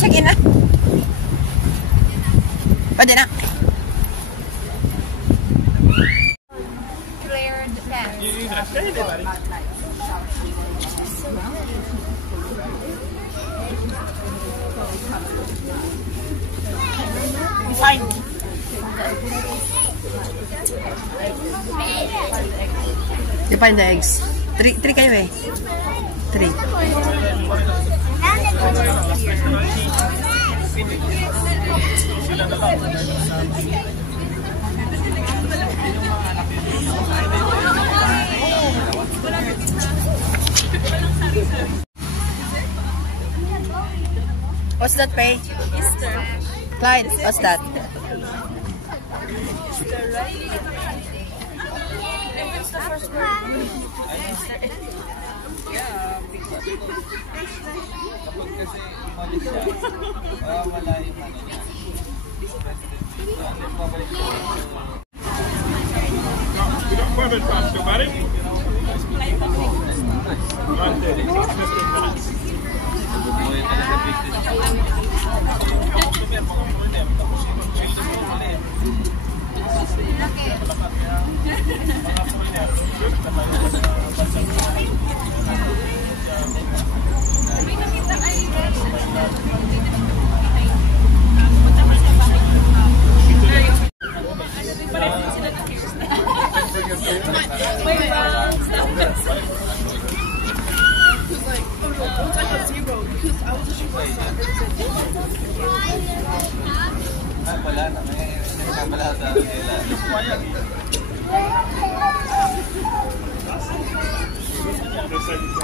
sige na. Pwede na. Cleared the path. Fine. You find the eggs. Three kayo eh. 3. What's that, Faye? Easter. Clyde, what's that?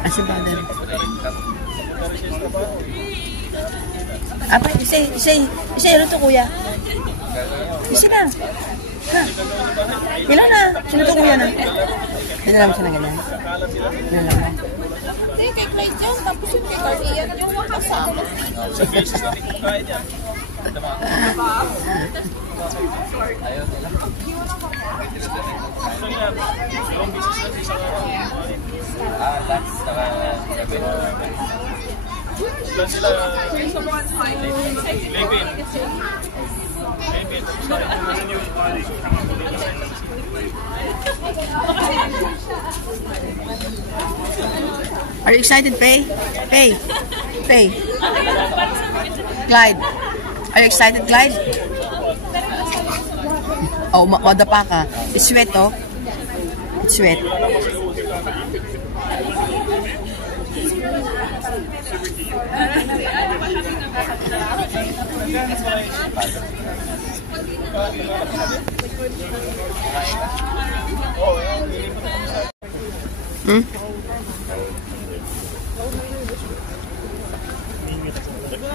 Asa ba din? Apa, isa luto kuya. Isa na. Ha? Ilan na? Sinuto kuya na. Dinalam siya na ganyan. Dinalam na. Hindi, kay Clyde dyan. Tapos yung kay Carly yan. Yung makasama. Sa beses natin kumakain yan. Ayaw nila. Lats, saka gabi. Sila Levin. Are you excited, Faye? Faye. Clyde. Are you excited, Clyde? Oh, madapa ka. It's sweat, oh. It's sweat. Hmm?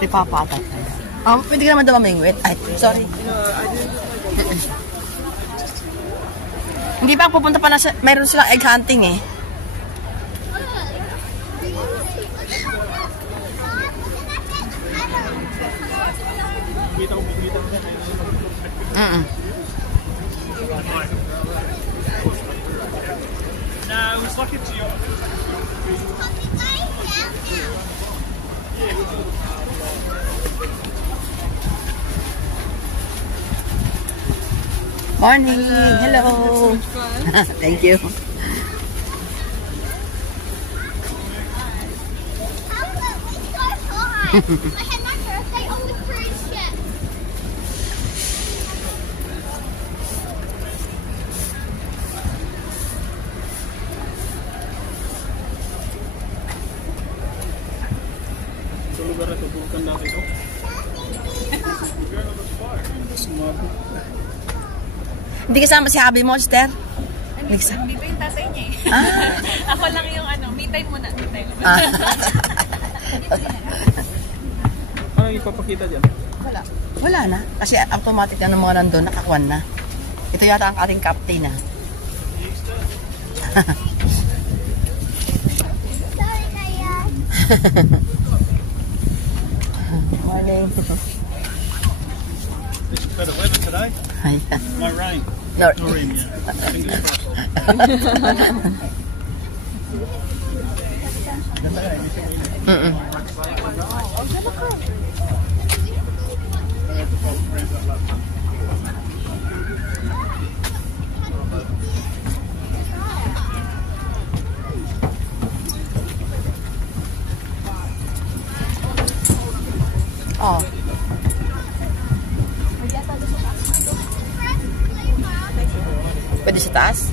Di papatat na. Pwede ka naman daw mamingwit. Ay, sorry. Hindi pa ako pupunta pa na sa... Mayroon silang egg hunting eh. No, it's like a geo. Morning. Hello. Thank you. Hindi kasama si Habi mo, sister? Hindi pa yung tatay niya eh. Ako lang yung me time muna. Ano yung ipapakita dyan? Wala na. Kasi automatic na ng mga nandun, nakakuan na. Ito yata ang ating captain na. Morning. It's better weather today. No rain. No rain, yeah. Fingers crossed. Oh. Pwede sa taas?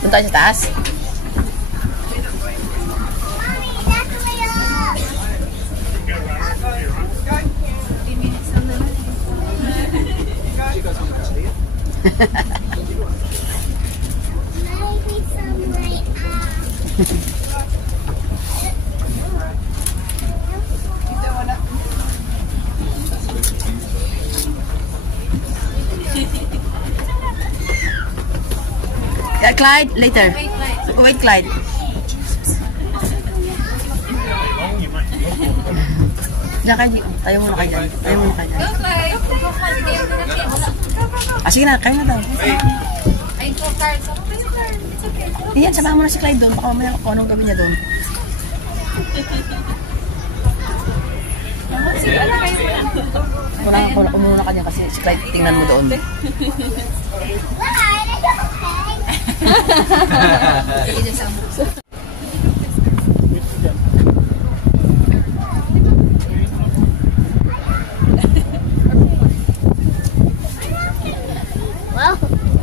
Punta sa taas? Maybe some right Yeah, Clyde, later. Wait, Clyde. Diyan kayo. Tayo muna kayo dyan. Tayo muna kayo dyan. Ah, sige na. Kayo na daw. Ay, go card. Iyan, samahan mo na si Clyde doon. Baka mamaya kung anong gawin niya doon. Kumuna ka niya kasi si Clyde tingnan mo doon.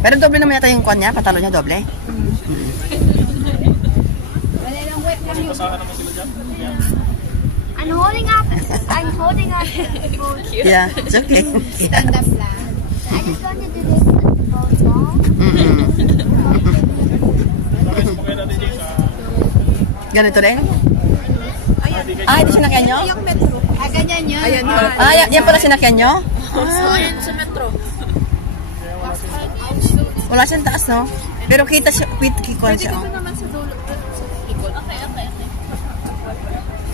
Pero doble naman yata yung kwan niya, patalo niya doble. I'm holding up the boat. Yeah, it's okay. Stand up lang. I just want to do this with the boat wall. Ganito rin? Ah, ito sinakyan nyo? Yung metro. Ah, ganyan yun. Ayan yun. Ah, yan pala sinakyan nyo? Ayan sa metro. Wala siyang taas, no? Pero kita siya, kikon siya. Ito naman sa dulo. Sa likod. Okay.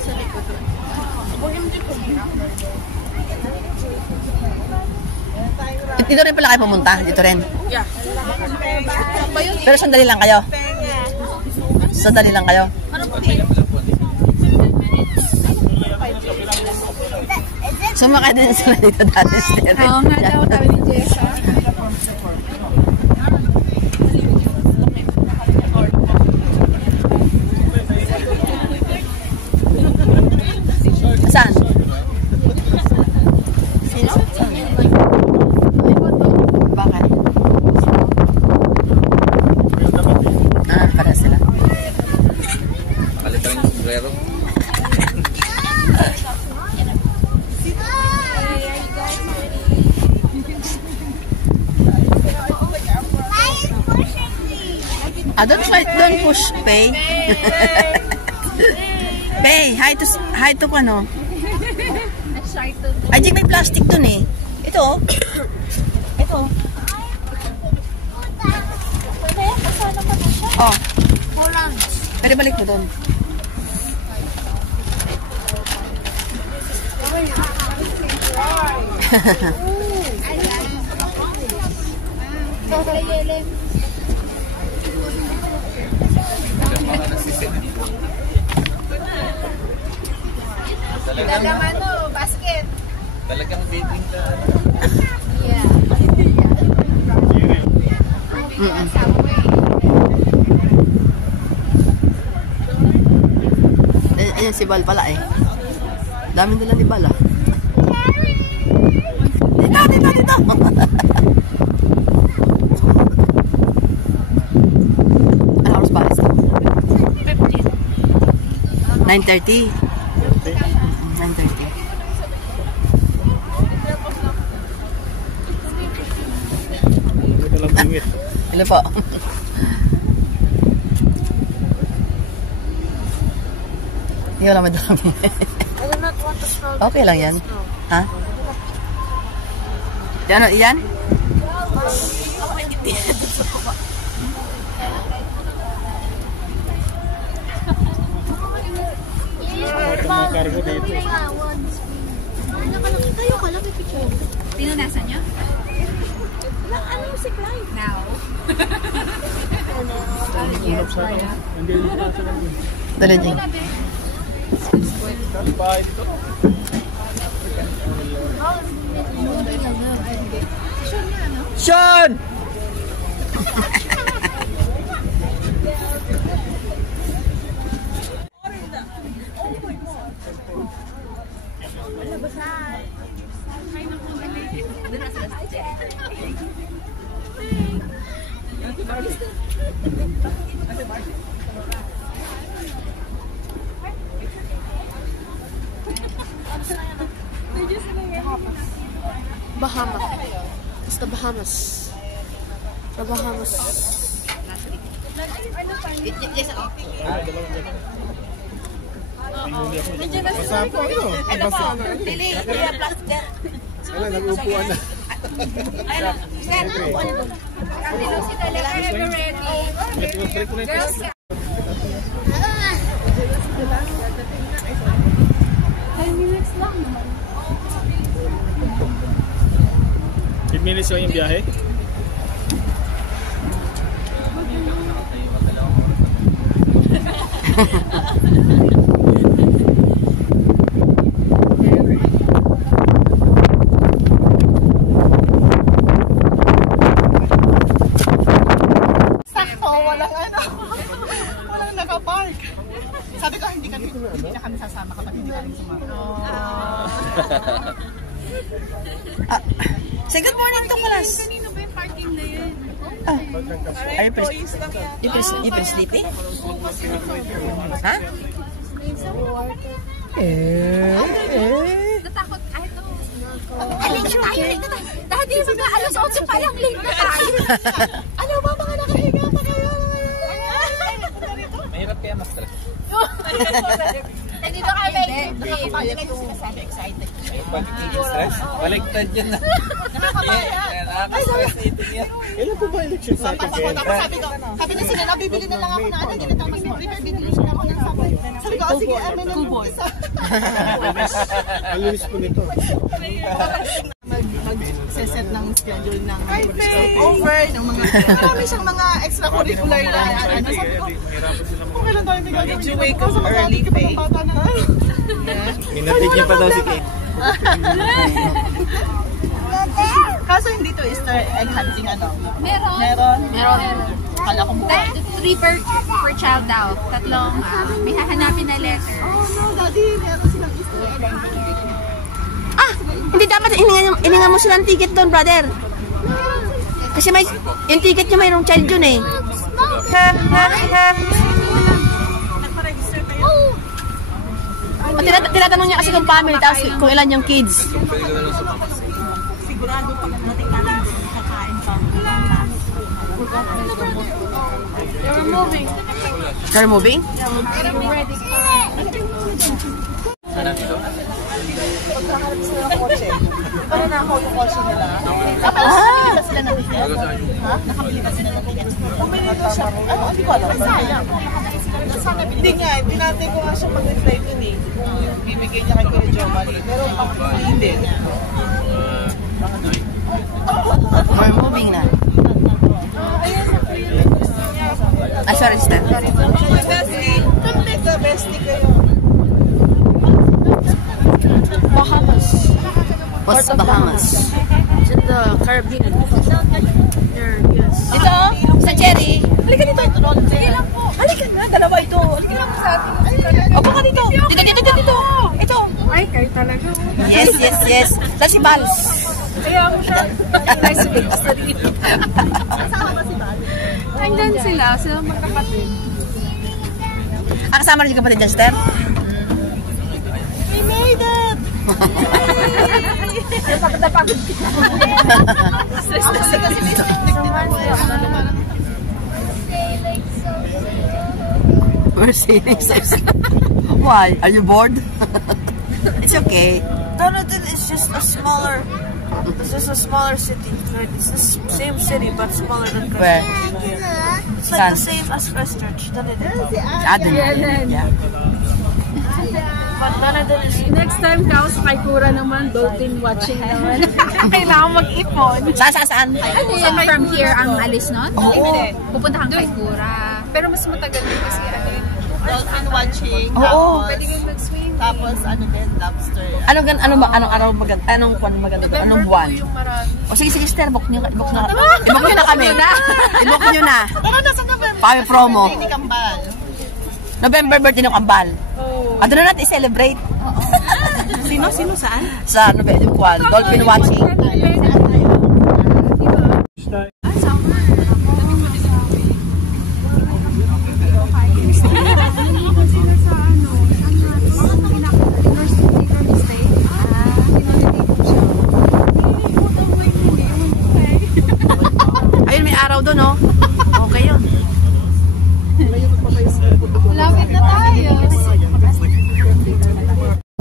Sa likod. Dito rin pala kayo pumunta? Dito rin? Yeah. Pero sandali lang kayo? Sandali lang kayo? Sumakay din sila dito dati. Oo nga daw, sabi ni Jessa. Saan? Sino? Bakit? Ah, para sila. Nakalitan yung sombrero. Ah, don't push, Pay. Pay, hi to ano? Ay, may plastic dun eh. Ito oh. Ito. Oh. Pero balik mo dun. Talagang basket. Talagang dating ka. Yeah. Ayan si Bal pala eh. Dami nila ni Bal ah. Dito! Ano oras ba? 9:30. 9:30. Hello po. Hindi wala madami. I do not want to scroll. Okay lang yan. Ha? Yan, iyan? Mga cargo dito. Tayo ka lang, pipicture. Pinunasan niyo? Ano si Clive? Now. Ulap sa akin. Hindi ulap sa akin. Dala dyan. Sean! Bahamas. It's the Bahamas. The Bahamas. Basa po ano? Basa na. Wala, nag-upuan na. Girls, 10 minutes lang yung biyahe. Sakto, walang ano. Walang nakapark. Sabi ko, hindi na kami sasama kapag hindi kami sumama. Say good morning to class. kanino ba yung parking na yun? Are you sleeping? Ha? Natakot. Ay, ito. Late tayo, late na tayo. Dati mga alas 8 pa lang, late na tayo. Ano ba, mga nakahiga pa kayo? Mahirap kaya ma-stress. Nandito kami, nakakapagod na yung sinasabi, excited. Pag-ibig stress, baliktad yun na. Nakaka-stress eating yan. Kailan po ba election sa atin? Sabi na sila, nabibili na lang ako na ano, ganito mas prepare, bibili sila ako ng sabay. Sabi ko, sige, ano na yung isa. Ang linis po nito. Mag-set ng schedule ng over, ng mga, marami siyang mga extracurricular na ano. Sabi ko, kung kailan tayo may gagawin. Did you wake up early, Faye? Minatig niya pa daw si Kate. Kaso hindi to Easter egg hunting ano? Meron. Meron. Kala ko mukha. 3 per child daw. Tatlong, may hahanapin na letter. Oh no, daddy, meron silang Easter egg. Hindi dapat iningan mo silang ticket doon, brother. Kasi may yung ticket niya mayroong child yun eh. O, tinatanong niya kasi kung family tapos kung ilan yung kids. Sigurado pag nating natin kakain pa. They're moving? Para na ako yung kotse nila. Nakapilitan sila ng ticket. Ha? Nakapilitan sila ng ticket. Bumili ko siya. Ano? Hindi ko alam. Sayang. Hindi nga. Pinatay ko nga siya mag-reply dun eh. Kung bibigay niya kay Kuya Jomari. Pero hindi. We're moving na. Ah, sorry, Stan. The bestie kayo. Bahamas. What's Bahamas? It's in the Caribbean. There, yes. Ito, sa Cherry. Halika dito. Sige lang po. Halika na, dalawa ito. Halika lang sa atin. Opo ka dito. Dito. Ito. Ay, kayo talaga. Yes. That's si Bals. Kaya mo siya. Nice to meet you. Nandyan sila magkapatid. Kasama rin yung kapatid dyan, Steph? We made it! Pagod na pagod. Stress na sila kasi may We're sailing so Why? Are you bored? It's okay. No, it's just a smaller. It's just a smaller city. It's the same city but smaller than Where? Christchurch. It's like the same as Christchurch, doesn't it? Aden. Yeah. but none of them is... Next time, Kaos, kay Kura naman, dolphin watching naman. Kailangan mag-ipon. Saan? Ano yan, from here ang alis nun? Oo. Pupunta kang kay Kura. Pero mas matagal din kasi ano yun. Dolphin watching. Oo. Pwede kang mag-swim. Tapos ano din, lobster. Anong araw maganda? Anong maganda doon? Anong buwan? Yung marami. O sige, sister, book nyo na. I-book nyo na kami. I-book nyo na. Tara na sa November. Kami promo. Hindi Kambal. November birthday ng Kambal. Ano na natin i-celebrate? Sino saan? Sa November, dolphin watching. Ayun, may araw doon, oh. Okay yun. Lapit na tayo.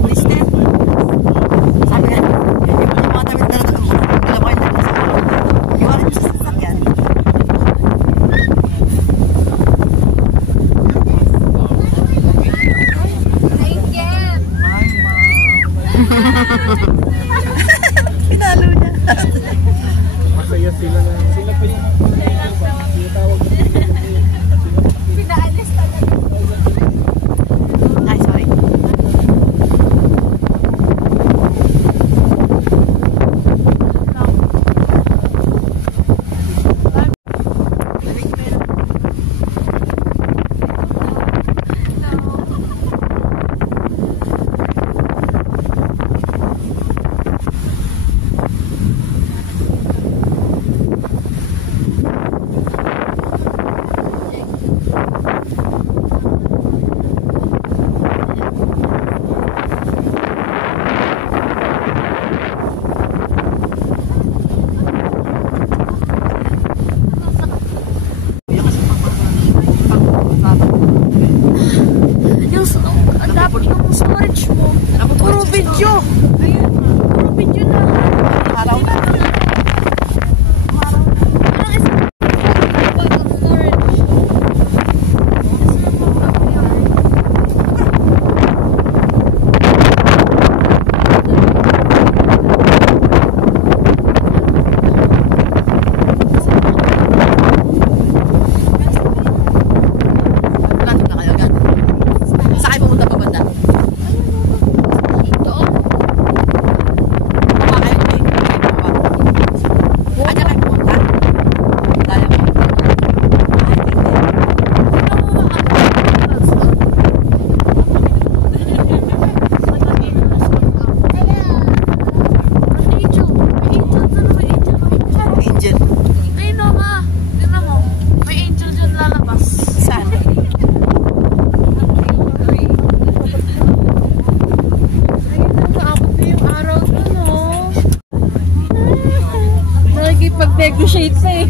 Listener. Sabi na, yung mga tamit na natutulog. Alam ko yun. Yung alam sa sasakyan. Nainggit. Pinalo niya. Masaya sila na. Sila pa yung tinatawag. Pinaalis talaga. Ay, sorry. Ang dami yung storage mo. Puro video. Ayun. Puro video na. Araw na. Parang isa. Pag ang storage. Nandun na kayo agad. Saan kayo pumunta pa banda? Dito. Baba kayo, hindi. Baba. Ano kayo pumunta? Tayo mo. Angel. Ayun na ma. Tignan mo. May angel dyan lalabas. Saan? Kaabot na yung araw doon, oh. Nakikipag-negotiate pa eh.